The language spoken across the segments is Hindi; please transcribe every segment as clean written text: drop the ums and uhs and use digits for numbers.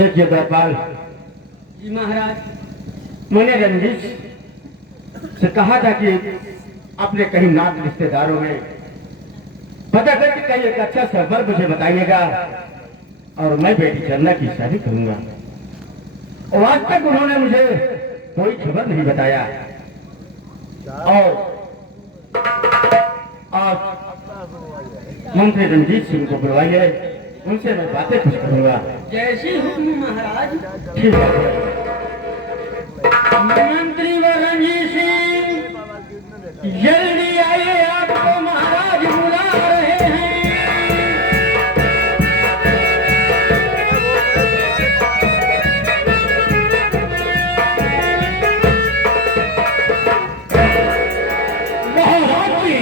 देखिए दरबार, जी महाराज। मैंने रंजीत से कहा था कि अपने कहीं नात रिश्तेदारों में पता करके कहीं एक अच्छा सफर मुझे बताइएगा और मैं बेटी चंदा की शादी करूंगा। और आज तक उन्होंने मुझे कोई खबर नहीं बताया। और आज मंत्री रंजीत सिंह को बुलवाइए, उनसे मैं बातें कुछ करूंगा। जैसी हुक्म महाराज। ठीक है। मंत्री व रंजीत सिंह जल्दी आइए, आपको महाराज बुला रहे हैं। महाराज की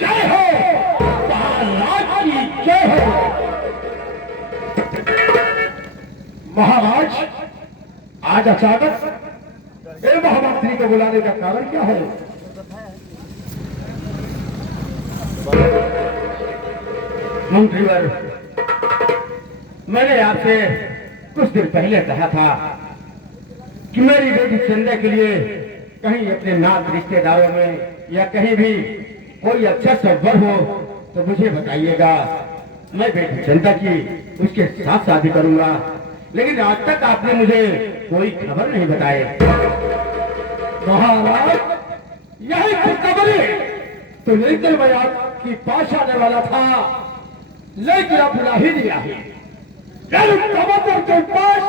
जय हो, महाराज की जय हो। महाराज, आज अचानक ए महामंत्री को बुलाने का कारण क्या है? मंत्रीवर, मैंने आपसे कुछ दिन पहले कहा था कि मेरी बेटी चंदा के लिए कहीं अपने नात रिश्तेदारों में या कहीं भी कोई अच्छा सा वर हो तो मुझे बताइएगा। मैं बेटी चंदा की उसके साथ शादी करूंगा। लेकिन आज तक आपने मुझे कोई खबर नहीं बताई। महाराज, यही खुशखबरी तो लेकर मैं आपकी पास आने वाला था, लेकिन आप बुला ही नहीं आए। कमर के पास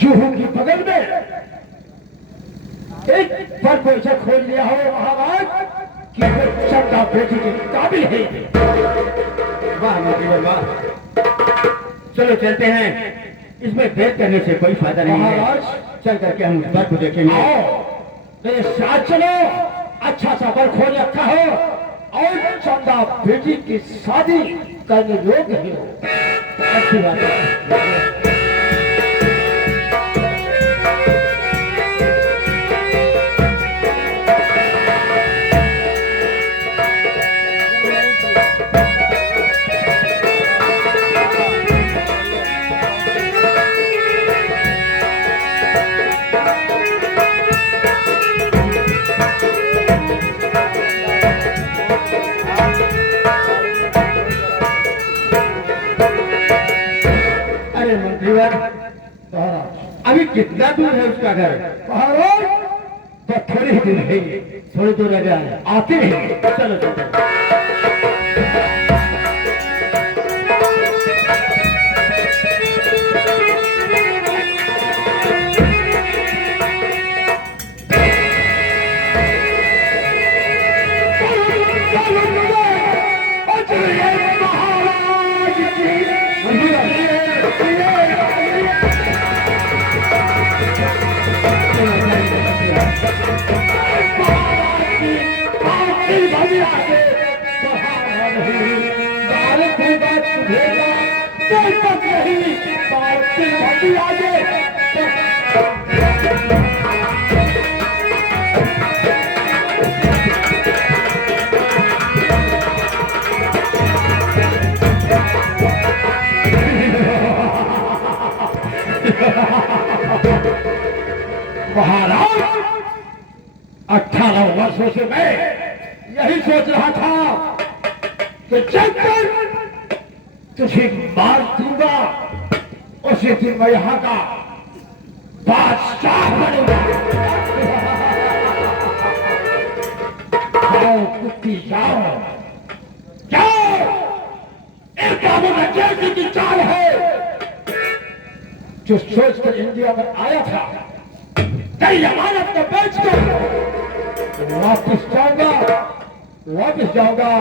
जूहू की बगल में एक पर कोई से खोल लिया हो महाराज कि वो चंदा बेटी के काबिल है। वाह मंत्री वाह, चलो चलते हैं, इसमें देर करने से कोई फायदा नहीं है। महाराज, चल करके हम उस बर को देखेंगे। मेरे साथ चलो, अच्छा सा बर खोल रखा हो और चंदा बेटी की शादी करने योग्य ही हो। अच्छी बात है। अभी कितना दूर है उसका घर? तो थोड़ी ही दूर है, थोड़ी दूर रह गया, आते हैं। चलो चलो। महाराज, 18 वर्षों से मैं यही सोच रहा था कि जब तक तुझे मार दूंगा उसी दिन मैं यहाँ का बादशाह बनूंगा। जाओ कुत्ती जाओ, जाओ, एक काबू में जैसी की चाल है जो सोचकर इंडिया में आया था कई अमानत को बेचकर वापिस जाऊंगा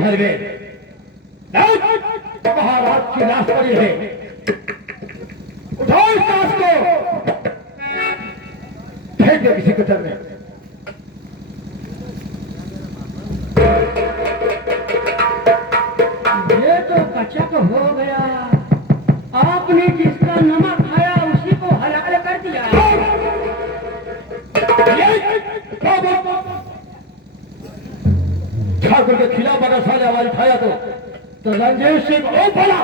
घर में महाराज की लाश पड़ी है, उठाओ इस लाश को, फेंक दो किसी कतर में। ये तो कचक हो गया, आपने जिसका नमक खाया उसी को हलाल कर दिया। ठाकुर के खिलाफ अगर साले आवाज उठाया तो रंजीत सिंह ओ भला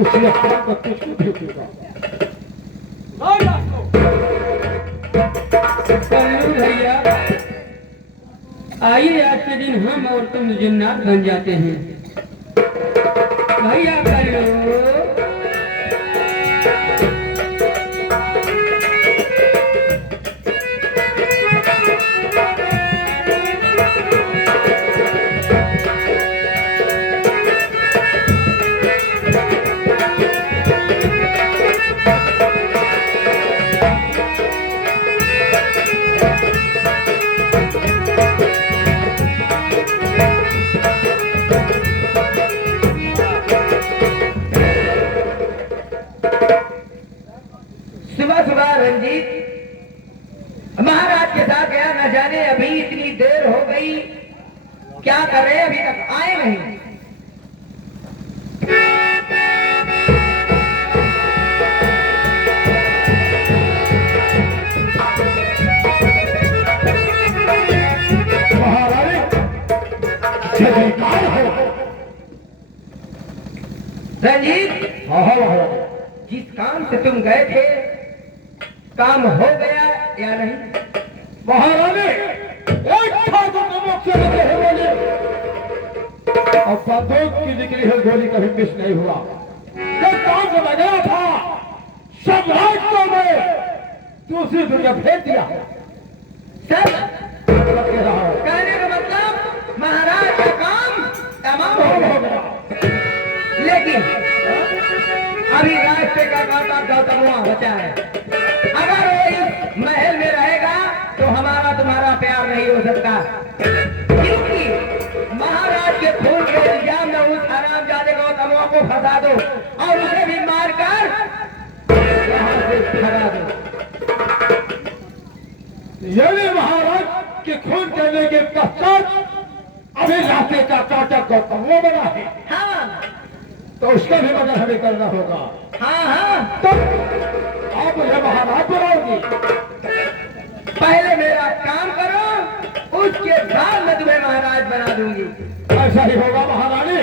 उसी स्थान पर तुझको भेजूंगा। कल्लू भैया, आइए आज के दिन हम और तुम जिन्नात बन जाते हैं। भैया कल्लू, सुबह सुबह रंजीत महाराज के साथ गया, न जाने अभी इतनी देर हो गई, क्या कर रहे हैं, अभी तक आए नहीं। रंजीत, जिस काम से तुम गए थे काम हो गया या नहीं? महारानी एक ठाकुर नमक से लगे हैं बोले और बंदूक की निकली है गोली कभी मिस नहीं हुआ। जो काम से लगा था सब रास्तों में दूसरी दुनिया भेज दिया। सब कहने का मतलब महाराज का काम तमाम हो गया, लेकिन अभी रास्ते का कांटा गौतमुआ बचा है। अगर वो इस महल में रहेगा तो हमारा तुम्हारा प्यार नहीं हो सकता, क्योंकि महाराज के खून के इल्जाम में उस हरामजादे गौतमुआ को फंसा दो और उसे भी मारकर यहाँ से भगा दो। यदि महाराज के खून करने के पश्चात अभी रास्ते का कांटा गौतमुआ बना है, हाँ तो उसका भी मदद हमें करना होगा। हाँ हाँ, तो आप मुझे महाराज बनाओगी। पहले मेरा काम करो, उसके बाद मैं तुम्हें महाराज बना दूंगी। ऐसा ही होगा महारानी।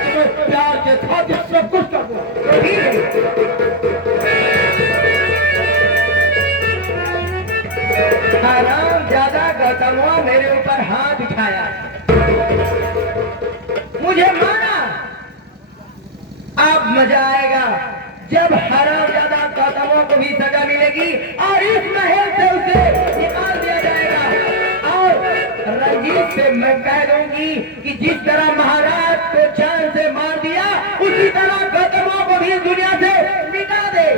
तुम्हें प्यार के खातिर सब कुछ कर दूंगा। ठीक है। हराम ज्यादा गौतमुआ मेरे ऊपर हाथ उठाया, मुझे मारा। अब मजा आएगा जब हराम ज्यादा गौतमुआ को भी सजा मिलेगी और इस महल से उसे निकाल दिया जाएगा। और रंजीत से मैं कह दूंगी कि जिस तरह महाराज को जान से मार दिया उसी तरह गौतमुआ को भी इस दुनिया से मिटा दे।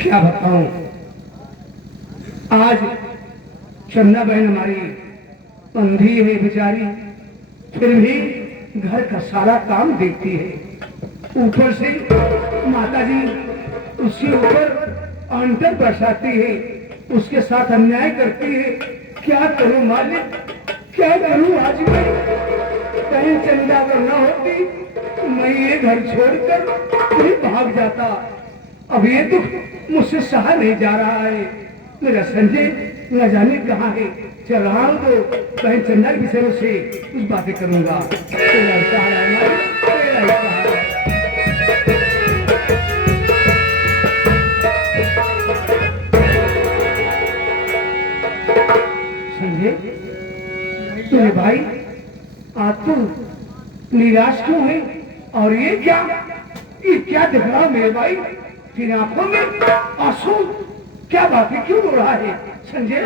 क्या बताऊं, आज चंदा बहन हमारी अंधी है बेचारी, फिर भी घर का सारा काम देखती है। ऊपर से माता जी उसके ऊपर अंतर बरसाती है, उसके साथ अन्याय करती है। क्या करूं मालिक, क्या करूं? आज मैं कहीं चंदा अगर न होती मैं ये घर छोड़कर कहीं भाग जाता। अब ये दुख मुझसे सहा नहीं जा रहा है। मेरा संजय न जाने कहाँ है। चल रहा हूं तो बहन चंदा के विषय से कुछ बातें करूंगा। संजय, तुम्हें भाई आज तुम निराश क्यों है? और ये क्या दिख रहा मेरे भाई? तेरी आंखों में आंसू, क्या बात है, क्यों रो रहा है संजय?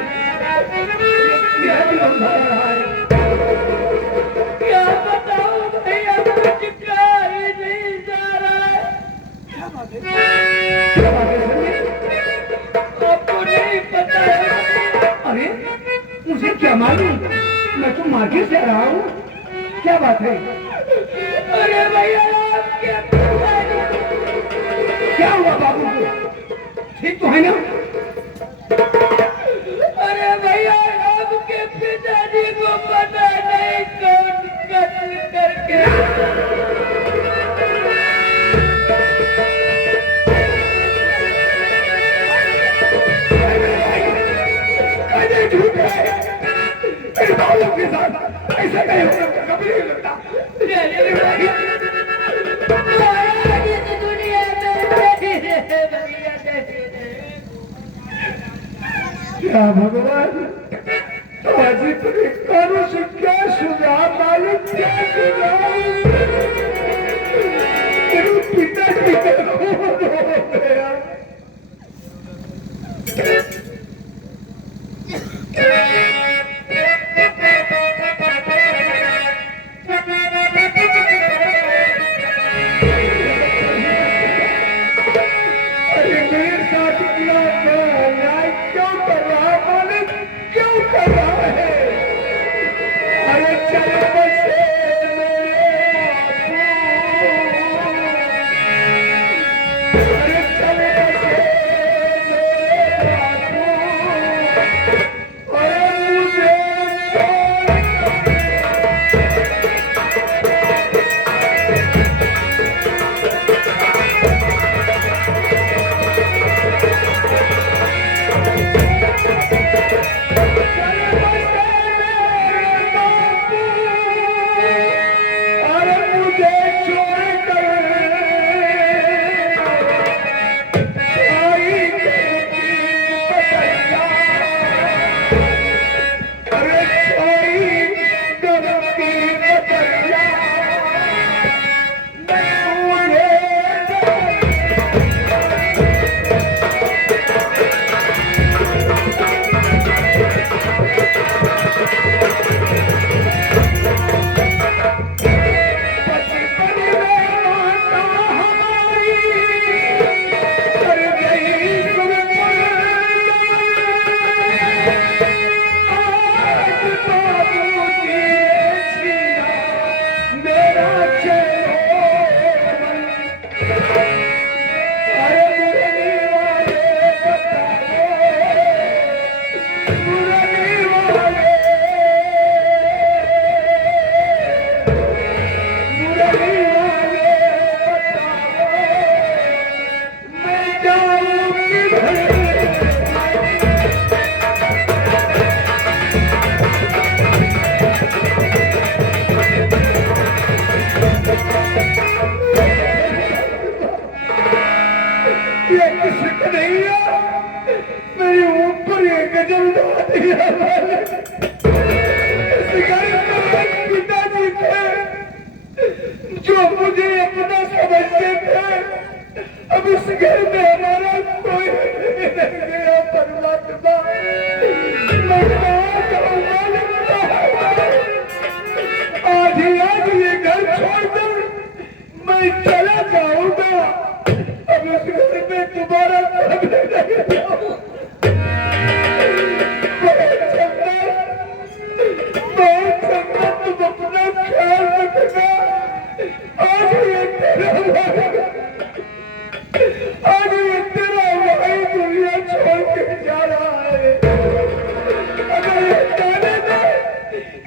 मेरा दिल अंधा हो रहा है। क्या बताऊं भैया, कुछ कहा ही नहीं जा रहा है। क्या बात है, क्या बात है संजय? आपको नहीं पता है? अरे मुझे क्या मालूम, मैं तो मार्केट से आ रहा हूँ। क्या बात है? अरे भैया आपके पिताजी, क्या हुआ बाबू को, ठीक तो है ना? अरे भैया आपके पिताजी को पता नहीं कौन कत्ल करके अरे झूठ है, मेरे बाबू के साथ ऐसा नहीं हो सकता, कभी नहीं हो सकता। क्या भगवान, तुम्हारी कानों से क्या सुना, मालूम क्या सुना? तेरे पिताजी का खून हो गया। अरे मेरे साथ क्या न्याय क्यों कर रहा है मालिक, क्यों कर रहा है? अरे चल बसे अरे चल बसे अरे मुझे ये किसी को नहीं है, मेरे ऊपर ये गजल ढा दिया मालिक। इस घर में पिताजी थे जो मुझे अपना समझते थे, अब इस घर में हमारा कोई नहीं रह गया। परमात्मा मैं कहाँ जाऊँ मालिक, आज ही आज ये घर छोड़कर मैं चला जाऊंगा। अब इस घर में दोबारा कभी नहीं जाऊं। बहुत चंगा, तुम अपना ख्याल रखना। आज ये तेरा भाई दुनिया छोड़ के जा रहा है। अगर ये जाने दे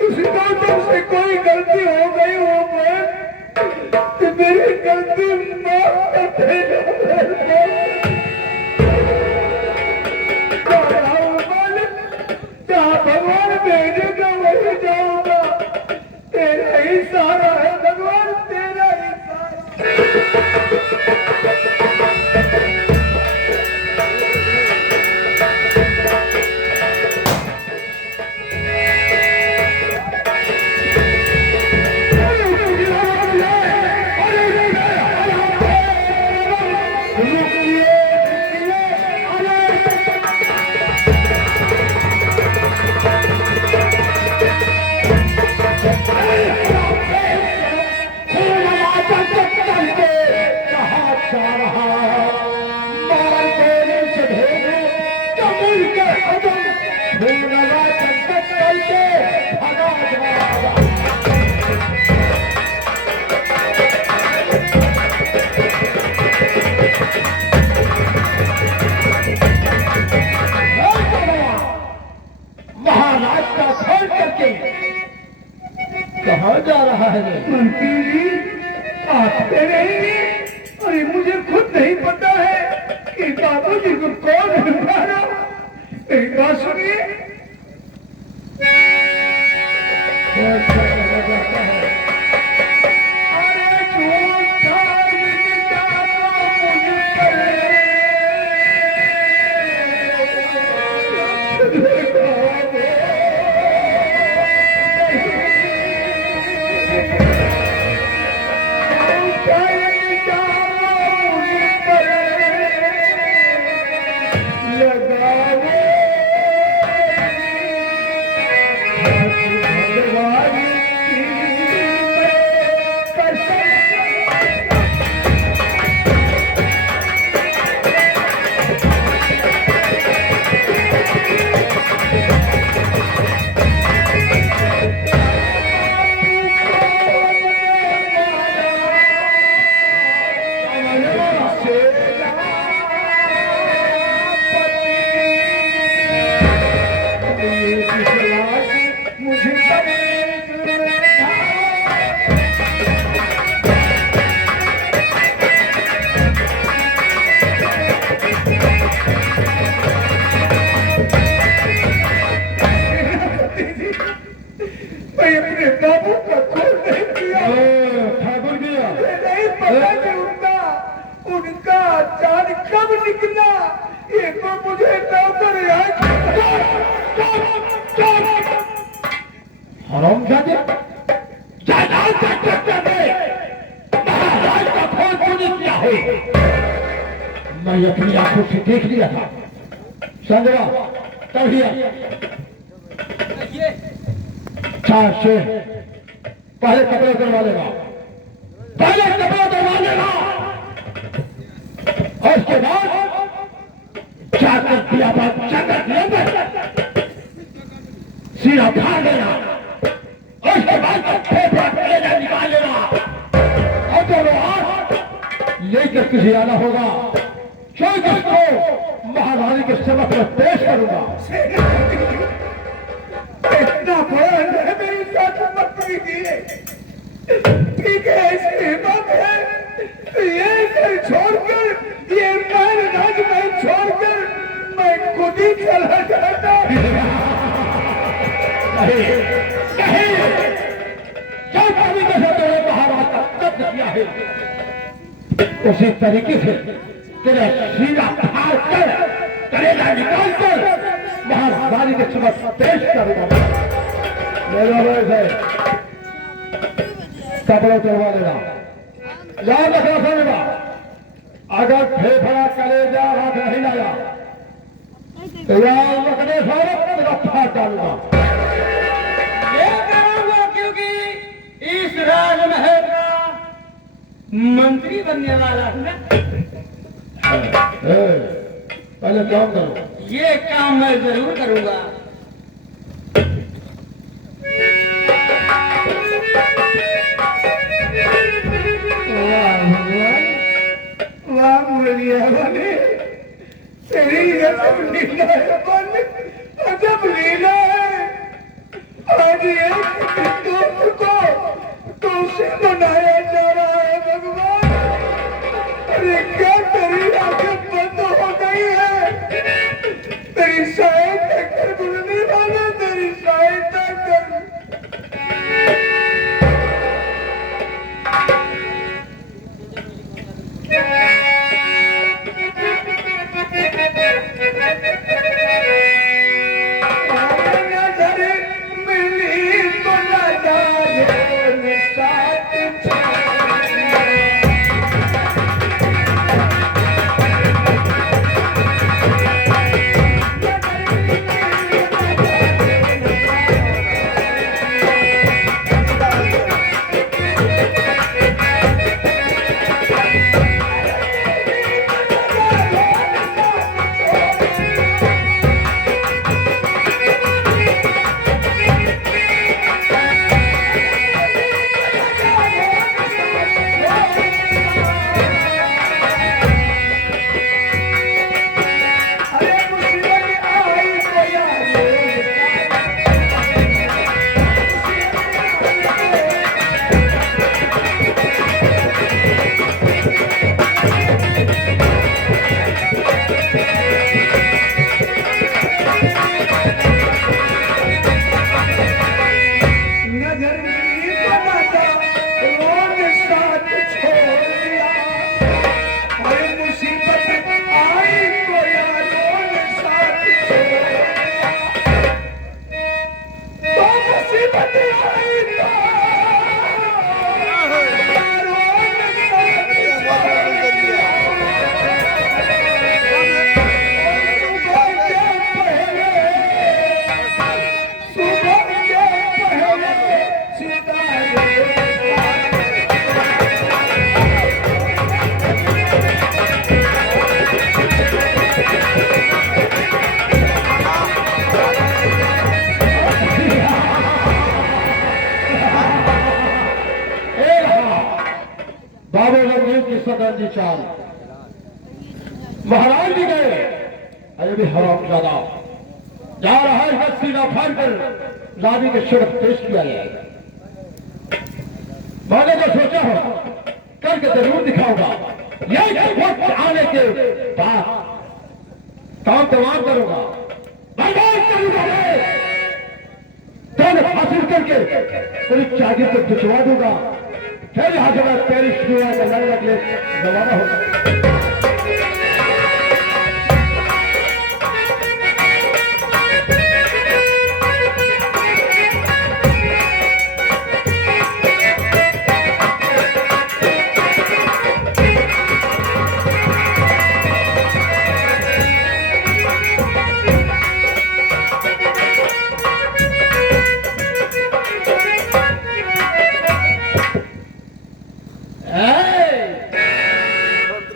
इस गौतम से कोई गलती हो गई हो तो मेरी गलती माफ कर देना। जहाँ भगवान भेजेगा वही जाऊंगा। तेरा ही सहारा है भगवान, तेरा ही सहारा। महाराज का छोड़ करके कहाँ जा रहा है ये? मंत्री जी आते रहेंगे। अरे मुझे खुद नहीं पता है कि बाबू जी को कौन है रहा। मेरी बात सुनिए। अरे झूठा कब निकला ये तो मुझे नौकर हरामजादे, जायदाद का चक्कर में महाराज का खून तूने किया है। मैं अपनी आंखों से देख लिया था। संजरा तभी चार शेर पहले कपड़े करवा लेगा, पहले कपड़े करवा लेगा और उसके बाद जाकर दिया बात जंगल के अंदर सीधा भाग लेना और उसके बाद फेफड़ा कलेजा निकाल लेना और दोनों हाथ लेकर किसी आना होगा जो जिसको महारानी के समक्ष में पेश करूंगा। इतना बड़ा है मेरे साथ मक्खी की ठीक है, ऐसी हिम्मत है ये घर छोड़कर ये महल राजमहल छोड़कर मैं खुद ही चला जाता। जो तरीके से तेरे महाराज का कब्ज किया है उसी तरीके से तेरे सीधा फाड़ कर कलेजा निकाल कर महारानी के समक्ष पेश करूंगा। मेरा वैसे कपड़े तोड़वा देगा, याद रखना समझेगा। अगर फेफड़ा कलेजा हाथ नहीं लाया तो याद रखने सारे रखा डालूंगा। ये करूंगा क्योंकि इस राजमहल का मंत्री बनने वाला हूं ना। पहले काम करो। ये काम मैं जरूर करूंगा। वाह मुरलिया वाले तेरी गजब लीला है बन, अजब लीला है। आज एक दोस्त को तुमसे बनाया जा रहा है भगवान। अरे क्या तेरी आंखें बंद हो गई है। तेरी सहायता कर गुजरने वाले, तेरी सहायता कर। बाबू रंगीन की सदर्जी चाल महाराज भी गए। अरे भी हराम ज्यादा जा रहा है सीधा फाड़ कर लादी के शिरफ पेश किया जाएगा। मैंने जो सोचा हो करके जरूर दिखाऊंगा। यही वक्त आने के बाद काम तमाम करूंगा, बर्बाद करूंगा। मैं हासिल करके पूरी चागी को भिजवा दूंगा। फिर यहाँ से मैं पेरिस दुनिया का लड़ने के लिए रवाना होगा।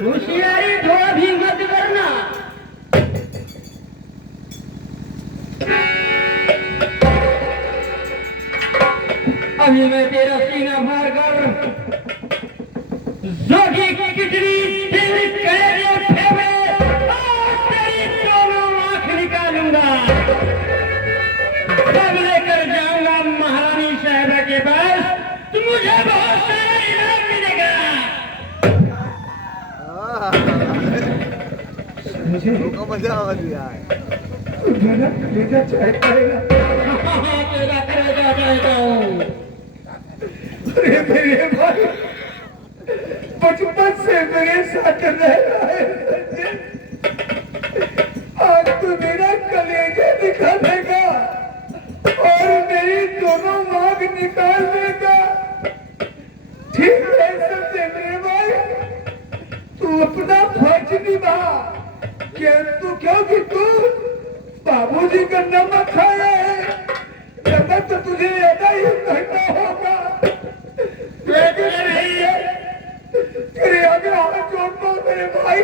होशियारी थोड़ा भी मत करना। अभी मैं तेरा सीना फाड़ कर जोगी की कितनी तेरी कलेजे और फेफड़े और तेरी दोनों आंख निकालूंगा। सब लेकर जाऊंगा महारानी साहिबा के पास। तो मुझे बहुत सारा इनाम मिलेगा। मजा आ गया मेरा कलेजा चाहे करेगा। तेरा करेगा चाहता हूँ। अरे मेरे भाई बचपन से मेरे साथ रह रहा है। आज तो मेरा कलेजा निकालेगा और मेरी दोनों मांग निकाल देगा। ठीक है समझे मेरे भाई, तू अपना फर्ज निभा। क्योंकि तू बाबूजी का नमक खाया है, नमक तो तुझे अदा ही करना होगा। नहीं है तेरे आगे हाथ जोड़ना मेरे भाई,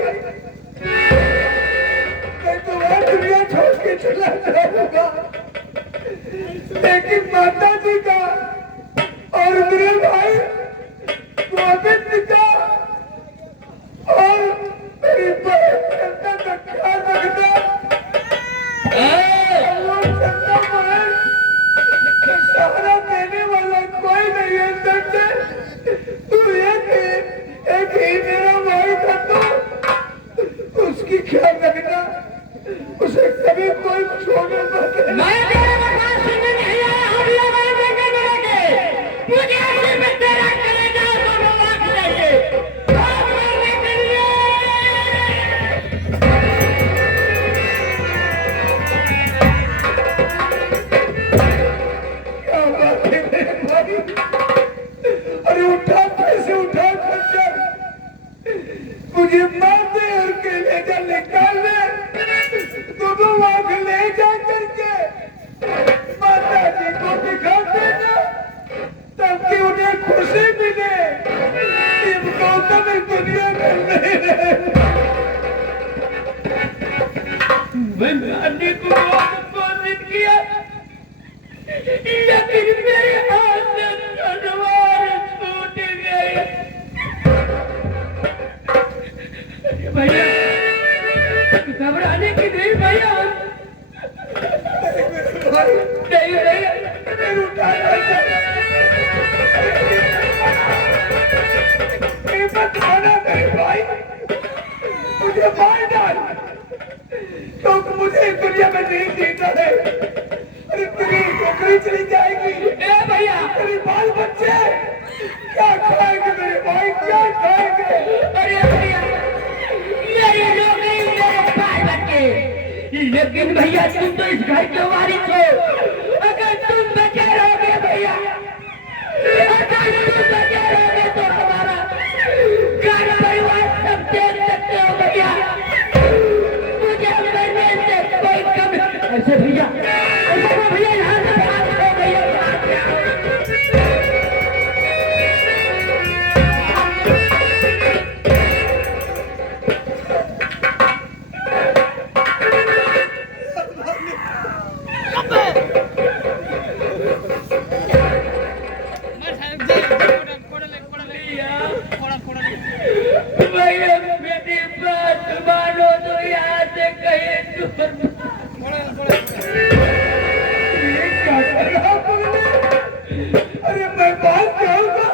मैं तो वह दुनिया छोड़ के चला जाऊंगा। लेकिन माता जी का और मेरे भाई गोविंद का और मेरी बहन चंदा का ख्याल रखना। वो चंदा बहन सहारा देने वाला कोई नहीं है संजय। तू एक ही मेरा भाई था, तो उसकी ख्याल रखना। उसे कभी कोई छोड़ना मत। मैं तेरे बकवास सुनने नहीं आया हूँ। मुझे सिर्फ तेरा कलेजा दोनों आंख चाहिए। अरे उठा पैसे उठा खच्चर, मुझे मार दे और कलेजा निकाल दे। दोनों आंख ले जा करके माता जी को दिखा देना, ताकि उन्हें खुशी मिले। इन गौतम इस दुनिया में नहीं रहे। मैंने अन्य को बहुत कोशिश किया, लेकिन मेरे हाथ से तलवार छूट गई। भैया घबराने की नहीं भैया। नहीं नहीं उठाया मत माना मेरे भाई, मुझे मार डाल, क्योंकि मुझे इस दुनिया में नहीं जीना है। अरे तेरी नौकरी चली जाएगी। ए भैया तेरे बाल बच्चे क्या खाएंगे मेरे भाई, क्या खाएंगे? अरे भैया मेरी नौकरी मेरे बाल बच्चे, लेकिन भैया तुम तो इस घर के वारिस हो। अगर तुम बचे रहोगे भैया, अगर तुम बचे रहोगे तो हमारा घर परिवार सब देख सकते हो भैया। मुझे मरने से कोई कम ऐसे भैया भैया यहाँ से भाग हो भैया। भैया मेरी बात मानो तो यहाँ से कहीं दूर ये क्या कर रहा तुमने? अरे मैं बात कहूंगा,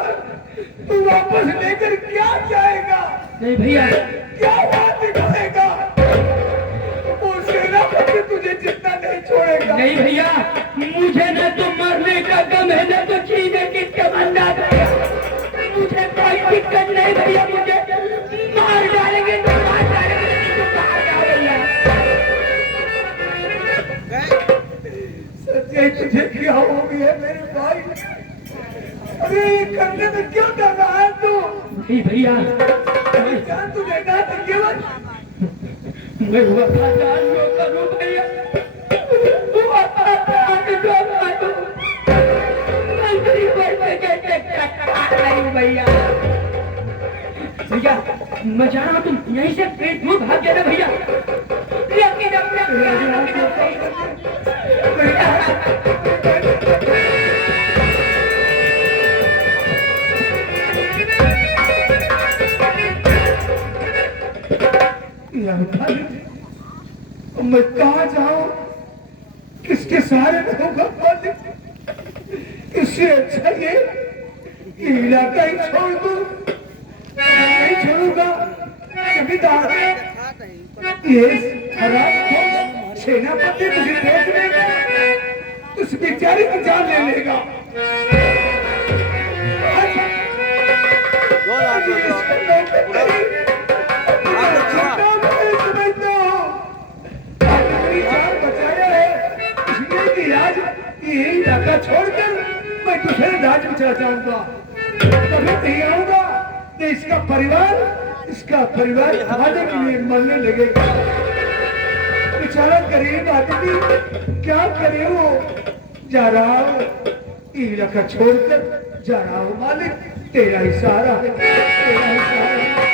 तू वापस लेकर क्या जाएगा? नहीं भैया क्या बात दिखाएगा? वो सेनापति तुझे जितना नहीं छोड़ेगा। नहीं भैया मुझे न तो मरने का गम है न तो जीने की तमन्ना भैया मुझे कोई दिक्कत नहीं भैया मुझे मार डालेंगे तो मार डालेंगे नहीं तो मार डालेंगे सच्चाई तुझे क्या हो गया मेरे भाई? अरे ये करने में क्यों डर रहा है तू? नहीं भैया अरे जान तुझे ना तो केवल मैं वफादार जो करूं भैया वफादार जो करूं मैं गरीब कैसे भैया भैया मैं जा रहा हूं तुम यहीं से पेट मुंह भाग जाना भैया लेकिन अपने मैं कहा जाऊं? किसके सहारे रहूंगा मालिक? इससे अच्छा ये इलाका ही छोड़ दूं। नहीं छोड़ूंगा जमींदार ये खराब सेनापति मुझे देख लेगा, उस बेचारे की जान ले लेगा। ये इलाका छोड़कर मैं दूसरे राज्य में चला जाऊंगा। कभी नहीं आऊंगा तो इसका परिवार खाने के लिए मरने लगेगा। बेचारा गरीब आदमी क्या करे? वो जा रहा हूँ इलाका छोड़कर जा रहा हूँ मालिक, तेरा इशारा है, तेरा इशारा।